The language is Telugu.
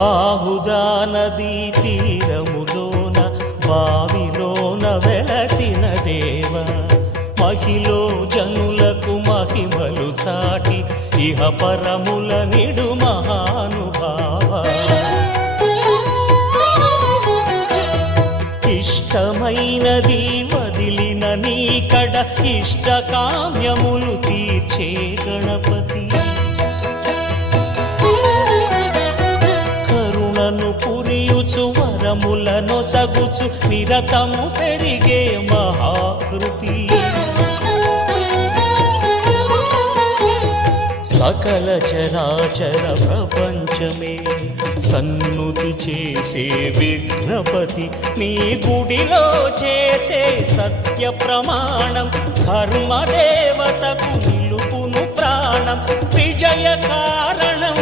బాహుదా నదీ తీరములోన బావిలోన వెలసిన దేవ మహిలో జనులకు మహిమలు చాటి ఇహ పరముల నిడు మహానుభావ ఇష్టమైనది వదిలిన నీకడ ఇష్టకామ్యములు తీర్చే గణపతి పురియుచు వరములను సగుచు నిరతము పెరిగే మహాకృతి సకల చరాచర ప్రపంచమే సన్నుతి చేసే విఘ్నపతి నీ గుడిలో చేసే సత్య ప్రమాణం ధర్మదేవతకు నిలుపును ప్రాణం విజయ కారణం